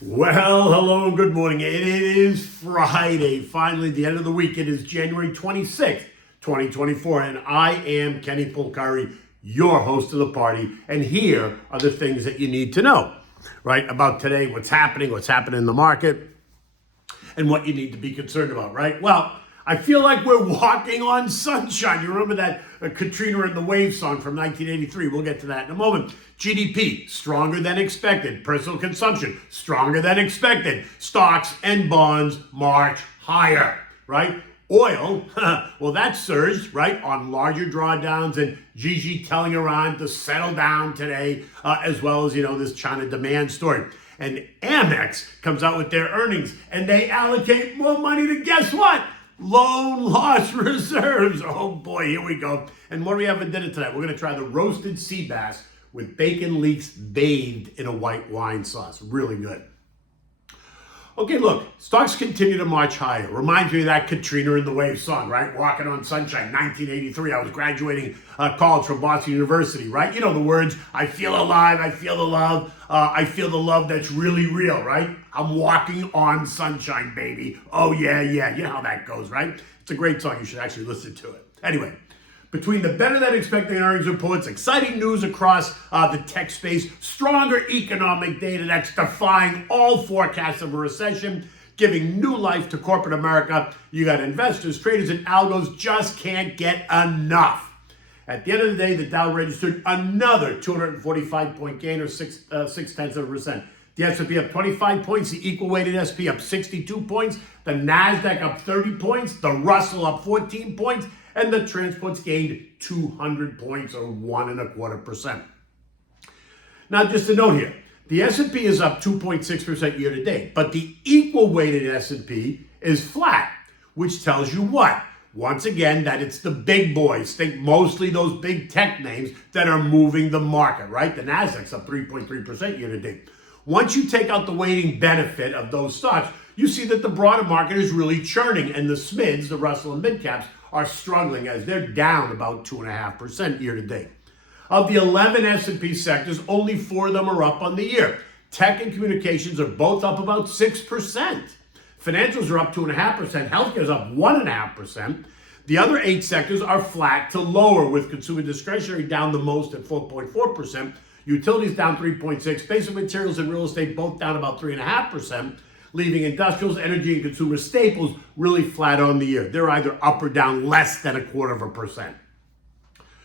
Well, hello, good morning. It is Friday, finally the end of the week. It is January 26th, 2024, and I am Kenny Polcari, your host of the party, and here are the things that you need to know, right, about today, what's happening in the market, and what you need to be concerned about, right? Well, I feel like we're walking on sunshine. You remember that Katrina and the Waves song from 1983? We'll get to that in a moment. GDP, stronger than expected. Personal consumption, stronger than expected. Stocks and bonds march higher, right? Oil, well, that surged, right, on larger drawdowns and Gigi telling Iran to settle down today, as well as, this China demand story. And Amex comes out with their earnings, and they allocate more money to, guess what? Loan loss reserves. Oh boy, here we go. And what do we have for dinner tonight? We're going to try the roasted sea bass with bacon leeks bathed in a white wine sauce. Really good. Okay, look, stocks continue to march higher. Reminds me of that Katrina and the Waves song, right? Walking on Sunshine, 1983. I was graduating college from Boston University, right? You know the words, I feel alive, I feel the love, I feel the love that's really real, right? I'm walking on sunshine, baby. Oh, yeah. You know how that goes, right? It's a great song. You should actually listen to it. Anyway, between the better than expected earnings reports, exciting news across the tech space, stronger economic data that's defying all forecasts of a recession, giving new life to corporate America, you got investors, traders, and algos just can't get enough. At the end of the day, the Dow registered another 245-point gain, or 0.6%. The S&P up 25 points, the equal-weighted SP up 62 points, the NASDAQ up 30 points, the Russell up 14 points, and the transports gained 200 points, or 1.25%. Now, just a note here, the S&P is up 2.6% year to date, but the equal-weighted S&P is flat, which tells you what? Once again, that it's the big boys, think mostly those big tech names, that are moving the market, right? The NASDAQ's up 3.3% year to date. Once you take out the weighting benefit of those stocks, you see that the broader market is really churning, and the SMIDs, the Russell and mid-caps, are struggling as they're down about 2.5% year to date. Of the 11 S&P sectors, only 4 of them are up on the year. Tech and communications are both up about 6%. Financials are up 2.5%. Healthcare is up 1.5%. The other 8 sectors are flat to lower, with consumer discretionary down the most at 4.4%. Utilities down 3.6%. Basic materials and real estate both down about 3.5%. Leaving industrials, energy, and consumer staples really flat on the year. They're either up or down less than 0.25%.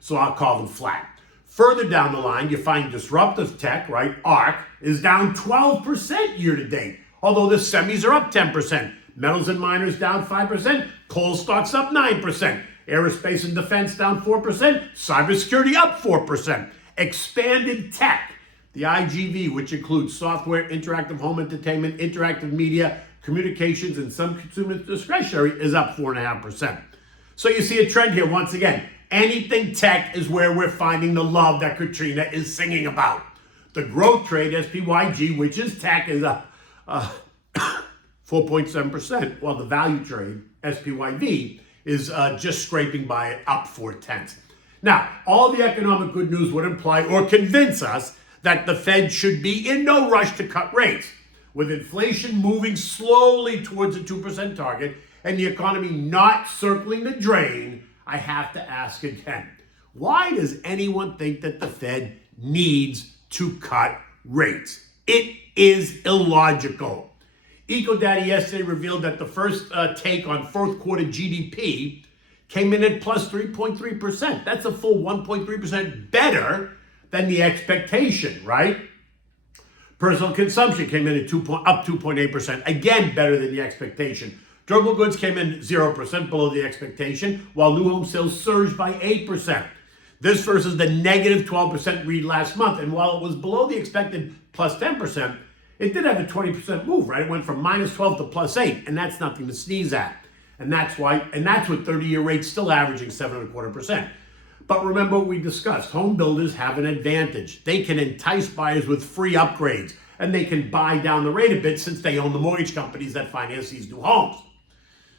So I'll call them flat. Further down the line, you find disruptive tech, right? ARC is down 12% year to date, although the semis are up 10%. Metals and miners down 5%. Coal stocks up 9%. Aerospace and defense down 4%. Cybersecurity up 4%. Expanded tech, the IGV, which includes software, interactive home entertainment, interactive media, communications, and some consumer discretionary, is up 4.5%. So you see a trend here once again. Anything tech is where we're finding the love that Katrina is singing about. The growth trade, SPYG, which is tech, is up 4.7%, while the value trade, SPYV, is just scraping by it, up 0.4. Now, all the economic good news would imply or convince us that the Fed should be in no rush to cut rates. With inflation moving slowly towards a 2% target and the economy not circling the drain, I have to ask again, why does anyone think that the Fed needs to cut rates? It is illogical. EcoData yesterday revealed that the first take on fourth quarter GDP came in at plus 3.3%. That's a full 1.3% better than the expectation, right? Personal consumption came in at up 2.8%, again better than the expectation. Durable goods came in 0% below the expectation, while new home sales surged by 8%. This versus the negative 12% read last month, and while it was below the expected plus 10%, it did have a 20% move, right? It went from minus 12 to plus 8, and that's nothing to sneeze at. And that's with 30-year rates still averaging 7.25%. But remember what we discussed. Home builders have an advantage. They can entice buyers with free upgrades, and they can buy down the rate a bit since they own the mortgage companies that finance these new homes.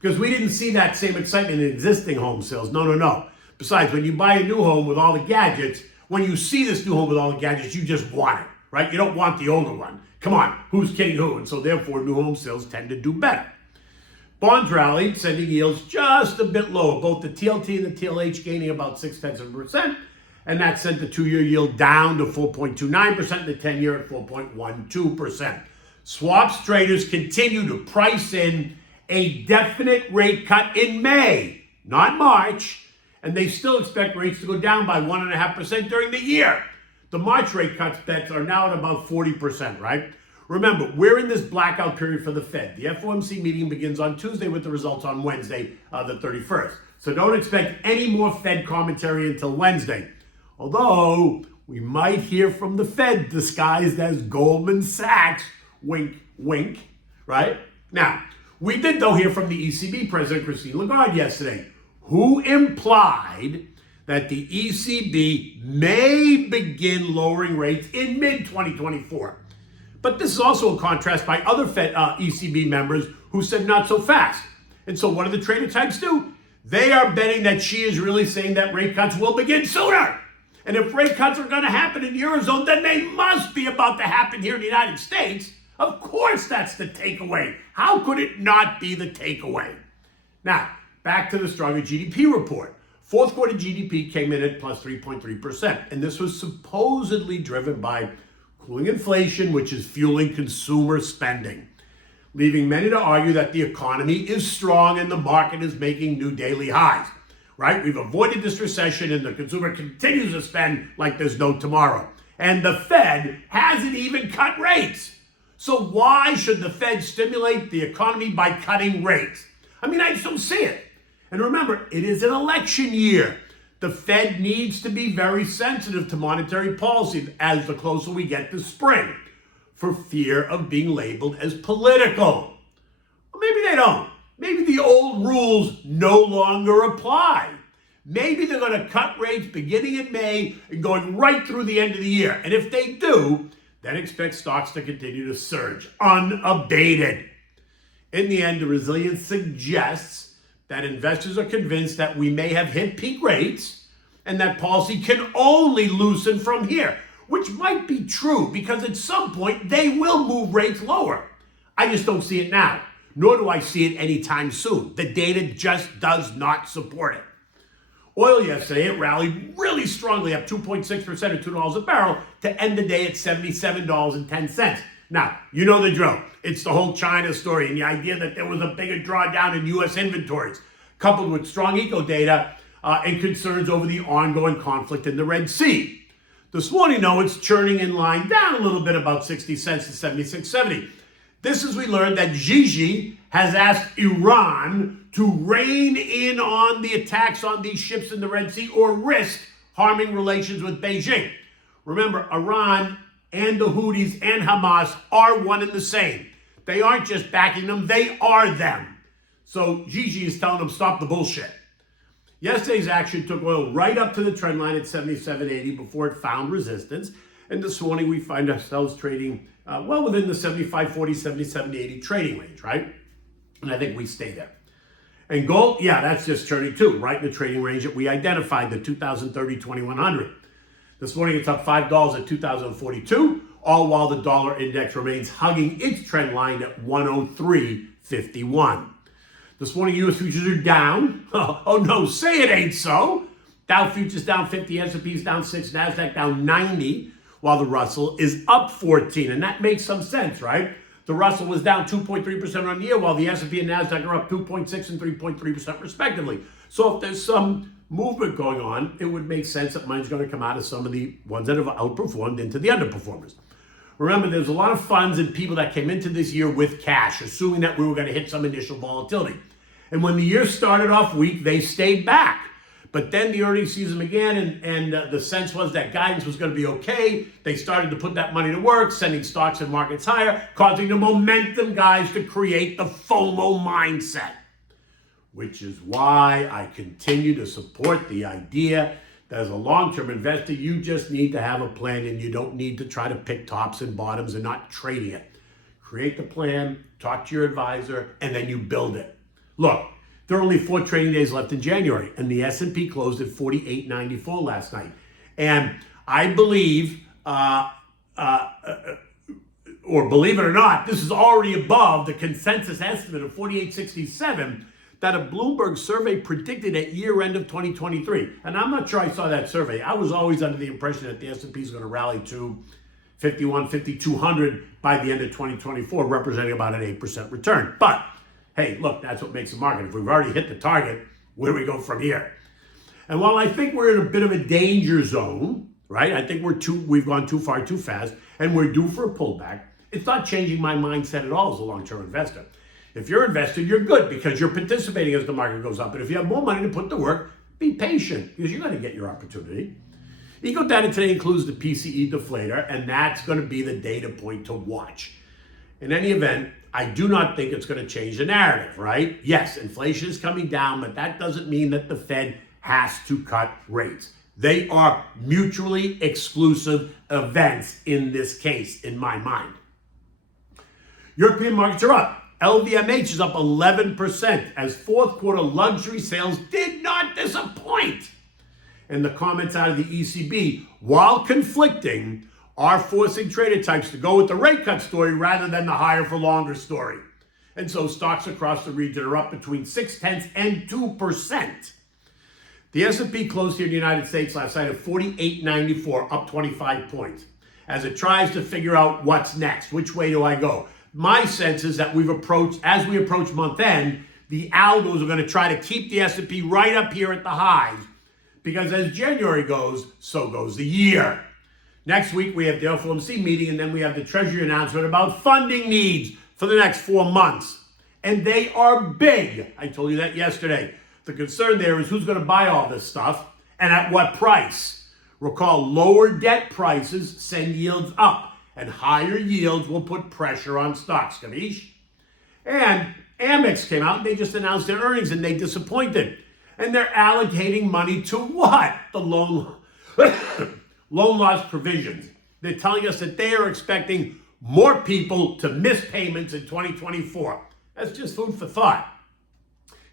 Because we didn't see that same excitement in existing home sales. No. Besides, when you buy a new home with all the gadgets, when you see this new home with all the gadgets, you just want it, right? You don't want the older one. come on, who's kidding who? And so therefore, new home sales tend to do better. Bonds rallied, sending yields just a bit lower. Both the TLT and the TLH gaining about 0.6%, and that sent the 2-year yield down to 4.29%, and the 10-year at 4.12%. Swaps traders continue to price in a definite rate cut in May, not March, and they still expect rates to go down by 1.5% during the year. The March rate cuts bets are now at about 40%, right? Remember, we're in this blackout period for the Fed. The FOMC meeting begins on Tuesday with the results on Wednesday, the 31st. So don't expect any more Fed commentary until Wednesday. Although, we might hear from the Fed disguised as Goldman Sachs, wink, wink, right? Now, we did, though, hear from the ECB President Christine Lagarde yesterday, who implied that the ECB may begin lowering rates in mid-2024. But this is also a contrast by other Fed, ECB members who said not so fast. And so what do the trader types do? They are betting that she is really saying that rate cuts will begin sooner. And if rate cuts are going to happen in the Eurozone, then they must be about to happen here in the United States. Of course, that's the takeaway. How could it not be the takeaway? Now, back to the stronger GDP report. Fourth quarter GDP came in at plus 3.3%, and this was supposedly driven by cooling inflation, which is fueling consumer spending, leaving many to argue that the economy is strong and the market is making new daily highs, right? We've avoided this recession and the consumer continues to spend like there's no tomorrow. And the Fed hasn't even cut rates. So why should the Fed stimulate the economy by cutting rates? I mean, I just don't see it. And remember, it is an election year. The Fed needs to be very sensitive to monetary policy as the closer we get to spring, for fear of being labeled as political. Well, maybe they don't. Maybe the old rules no longer apply. Maybe they're going to cut rates beginning in May and going right through the end of the year. And if they do, then expect stocks to continue to surge unabated. In the end, the resilience suggests that investors are convinced that we may have hit peak rates and that policy can only loosen from here, which might be true because at some point they will move rates lower. I just don't see it now, nor do I see it anytime soon. The data just does not support it. Oil yesterday, it rallied really strongly, up 2.6% or $2 a barrel to end the day at $77.10. Now, you know the drill. It's the whole China story and the idea that there was a bigger drawdown in U.S. inventories, coupled with strong eco data and concerns over the ongoing conflict in the Red Sea. This morning, though, it's churning in line down a little bit, about 60 cents to 76.70. This is we learned that ច្ច$ has asked Iran to rein in on the attacks on these ships in the Red Sea or risk harming relations with Beijing. Remember, Iran and the Houthis and Hamas are one and the same. They aren't just backing them, they are them. So ច្ច$ is telling them, stop the bullshit. Yesterday's action took oil right up to the trend line at 77.80 before it found resistance. And this morning we find ourselves trading well within the 75.40, 77.80 trading range, right? And I think we stay there. And gold, yeah, that's just churning too, right in the trading range that we identified, the 2030-2100. This morning it's up $5 at 2042, all while the dollar index remains hugging its trend line at 103.51. This morning, U.S. futures are down. Oh no, say it ain't so. Dow futures down 50, S&P's down 6, NASDAQ down 90, while the Russell is up 14. And that makes some sense, right? The Russell was down 2.3% on the year, while the S&P and NASDAQ are up 2.6 and 3.3% respectively. So if there's some movement going on, it would make sense that money's going to come out of some of the ones that have outperformed into the underperformers. Remember, there's a lot of funds and people that came into this year with cash, assuming that we were going to hit some initial volatility. And when the year started off weak, they stayed back. But then the earnings season began, and the sense was that guidance was going to be okay. They started to put that money to work, sending stocks and markets higher, causing the momentum guys to create the FOMO mindset. Which is why I continue to support the idea that as a long-term investor, you just need to have a plan and you don't need to try to pick tops and bottoms and not trading it. Create the plan, talk to your advisor, and then you build it. Look, there are only 4 trading days left in January, and the S&P closed at 48.94 last night. And I believe or believe it or not, this is already above the consensus estimate of 4867 that a Bloomberg survey predicted at year end of 2023. And I'm not sure I saw that survey. I was always under the impression that the S&P is going to rally to 5,200 by the end of 2024, representing about an 8% return. But hey, look, that's what makes the market. If we've already hit the target, where do we go from here? And while I think we're in a bit of a danger zone, right? I think we've gone too far too fast, and we're due for a pullback. It's not changing my mindset at all as a long-term investor. If you're invested, you're good because you're participating as the market goes up. And if you have more money to put to work, be patient because you're going to get your opportunity. Eco data today includes the PCE deflator, and that's going to be the data point to watch. In any event, I do not think it's going to change the narrative, right? Yes, inflation is coming down, but that doesn't mean that the Fed has to cut rates. They are mutually exclusive events in this case, in my mind. European markets are up. LVMH is up 11% as fourth quarter luxury sales did not disappoint. And the comments out of the ECB, while conflicting, are forcing trader types to go with the rate cut story rather than the higher for longer story. And so stocks across the region are up between 0.6% and 2%. The S&P closed here in the United States last night at 48.94, up 25 points, as it tries to figure out what's next. Which way do I go? My sense is that as we approach month end, the algos are going to try to keep the S&P right up here at the highs, because as January goes, so goes the year. Next week, we have the FOMC meeting, and then we have the Treasury announcement about funding needs for the next 4 months. And they are big. I told you that yesterday. The concern there is who's going to buy all this stuff and at what price. Recall, lower debt prices send yields up, and higher yields will put pressure on stocks. Capiche? And Amex came out and they just announced their earnings and they disappointed. And they're allocating money to what? The loan loss provisions. They're telling us that they are expecting more people to miss payments in 2024. That's just food for thought,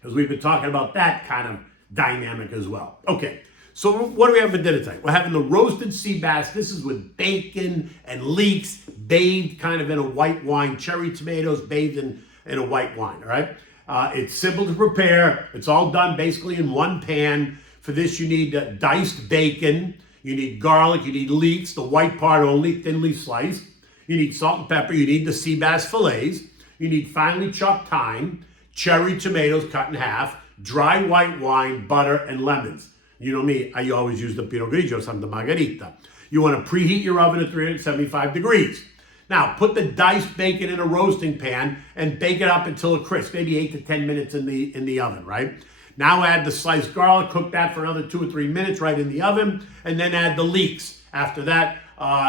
because we've been talking about that kind of dynamic as well. Okay, so what do we have for dinner tonight? We're having the roasted sea bass. This is with bacon and leeks, bathed kind of in a white wine, cherry tomatoes bathed in a white wine, all right? It's simple to prepare. It's all done basically in one pan. For this, you need diced bacon. You need garlic. You need leeks, the white part only, thinly sliced. You need salt and pepper. You need the sea bass fillets. You need finely chopped thyme, cherry tomatoes cut in half, dry white wine, butter, and lemons. You know me, I always use the Pinot Grigio Santa Margherita. You want to preheat your oven at 375 degrees. Now, put the diced bacon in a roasting pan and bake it up until it's crisp, maybe 8 to 10 minutes in the oven, right? Now add the sliced garlic, cook that for another 2 or 3 minutes right in the oven, and then add the leeks. After that,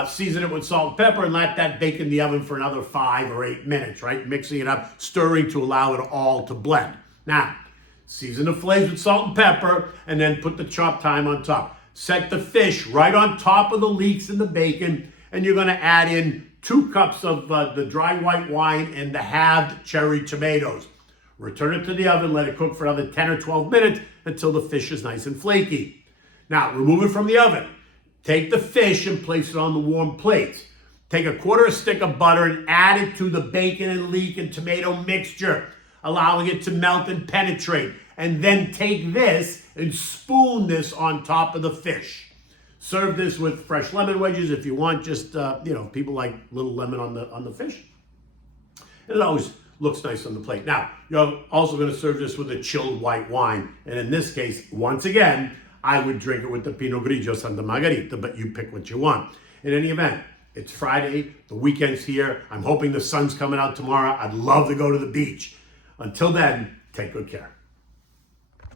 season it with salt and pepper and let that bake in the oven for another 5 or 8 minutes, right? Mixing it up, stirring to allow it all to blend. Now, season the fillets with salt and pepper, and then put the chopped thyme on top. Set the fish right on top of the leeks and the bacon, and you're going to add in 2 cups of the dry white wine and the halved cherry tomatoes. Return it to the oven, let it cook for another 10 or 12 minutes until the fish is nice and flaky. Now, remove it from the oven. Take the fish and place it on the warm plates. Take a 1/4 stick of butter and add it to the bacon and leek and tomato mixture, allowing it to melt and penetrate. And then take this and spoon this on top of the fish. Serve this with fresh lemon wedges if you want, just, people like little lemon on the fish. And it always looks nice on the plate. Now, you're also going to serve this with a chilled white wine. And in this case, once again, I would drink it with the Pinot Grigio Santa Margherita, but you pick what you want. In any event, it's Friday, the weekend's here. I'm hoping the sun's coming out tomorrow. I'd love to go to the beach. Until then, take good care.